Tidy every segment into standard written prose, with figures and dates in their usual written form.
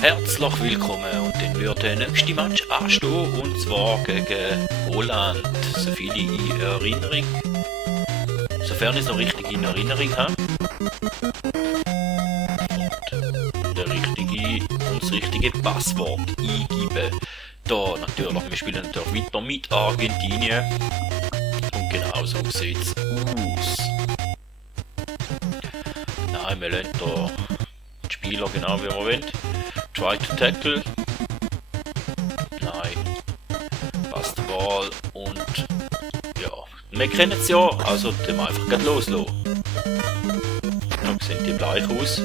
Herzlich willkommen und dann wird der nächste Match anstehen und zwar gegen Holland, soviel ich in Erinnerung, sofern ich es noch richtig in Erinnerung habe. Und das richtige Passwort eingeben. Da natürlich, wir spielen natürlich weiter mit Argentinien und genau so sieht es aus. Nein, wir lassen da die Spieler genau wie wir wollen. Try to tackle. Nein. Passt der Ball und ja. Wir kennen es ja, also dann wir einfach gleich loslassen. Dann sehen die gleich aus.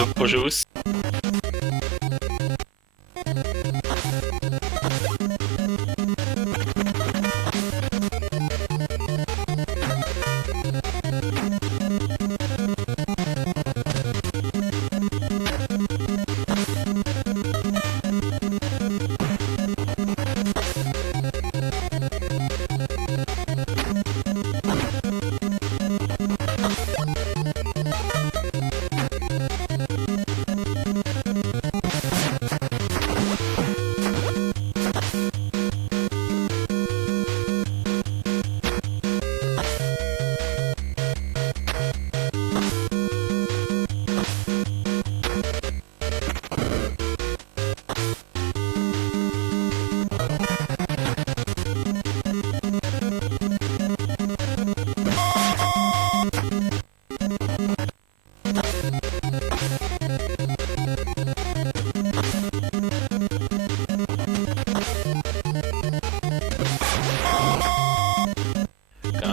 super Schuss.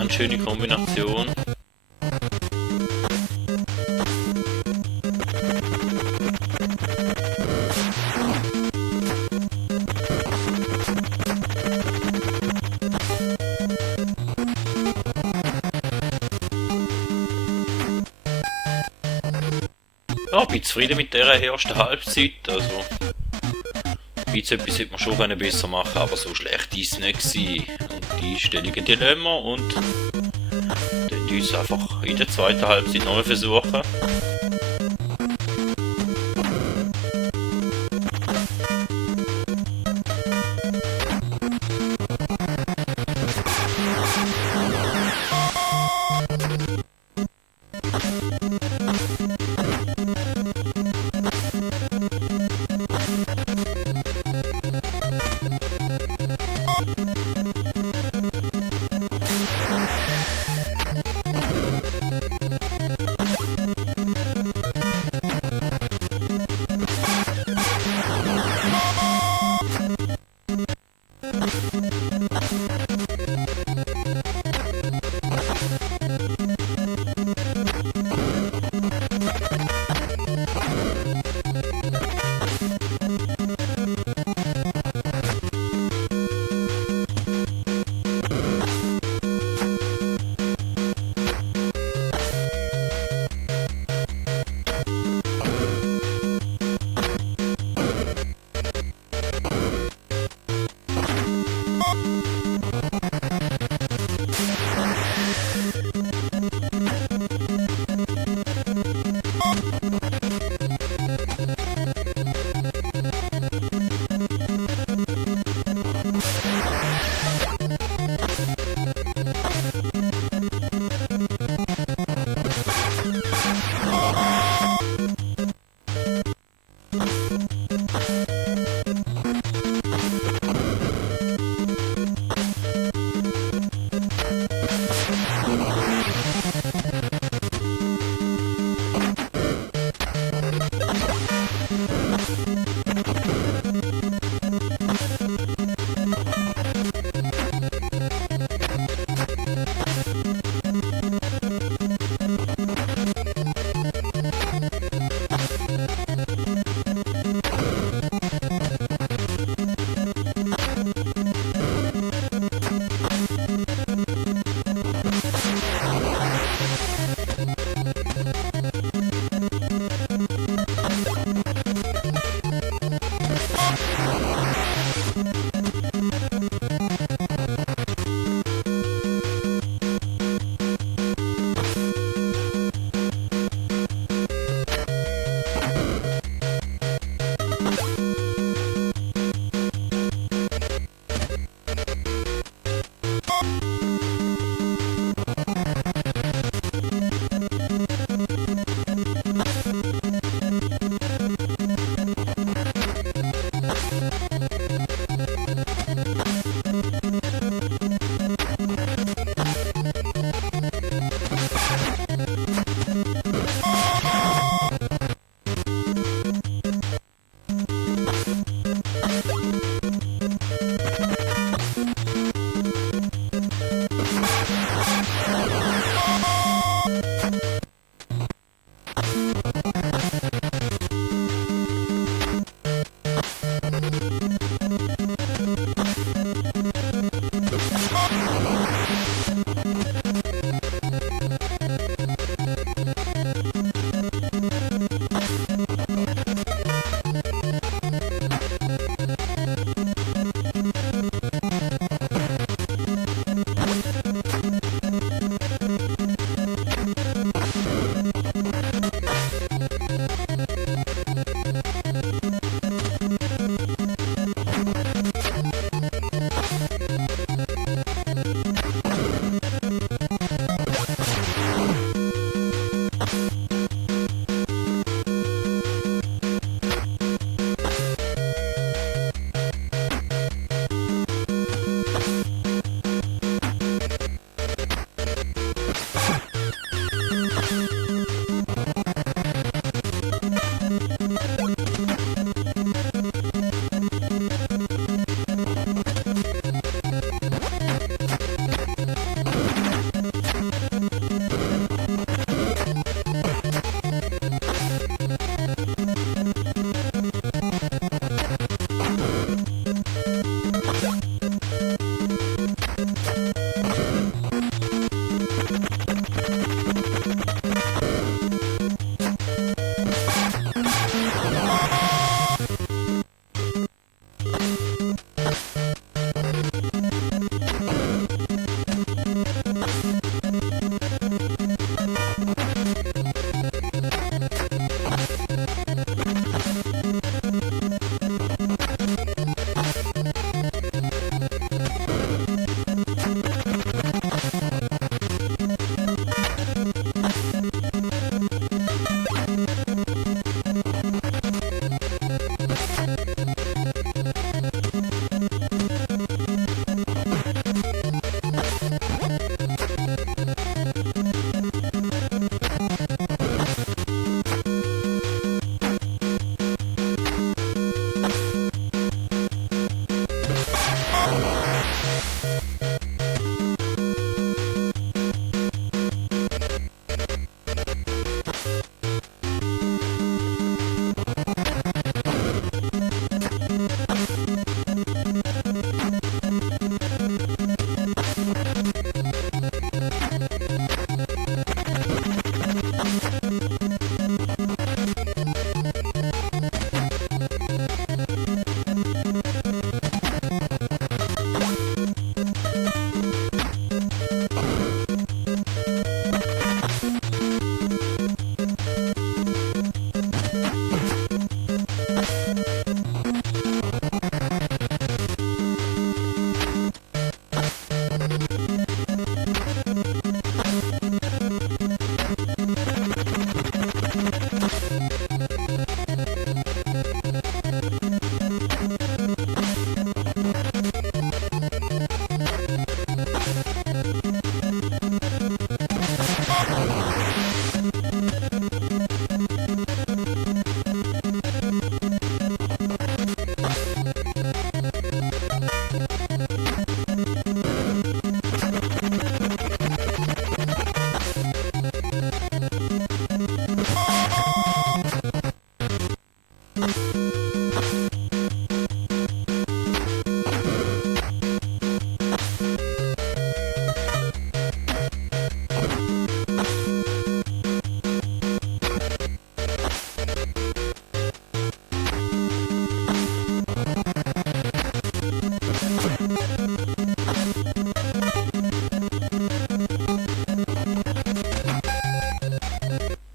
Ganz schöne Kombination. Ja, ich bin zufrieden mit dieser ersten Halbzeit. Also, etwas sollte man schon besser machen, aber so schlecht ist es nicht gewesen. Und die Einstellungen, die lassen wir und dann uns einfach in der zweiten Halbzeit noch versuchen.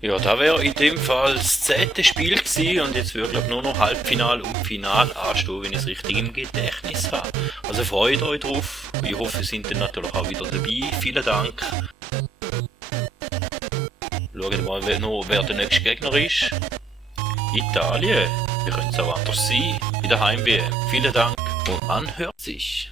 Ja, da wäre in dem Fall das 10. Spiel gewesen und jetzt würde glaube nur noch Halbfinal und Final anstehen, wenn ich es richtig im Gedächtnis habe. Also freut euch drauf. Ich hoffe, ihr seid dann natürlich auch wieder dabei. Vielen Dank. Schauen wir mal, wer der nächste Gegner ist. Italien. Wie könnte es auch anders sein? Bei der Heim-WM. Vielen Dank und man hört sich.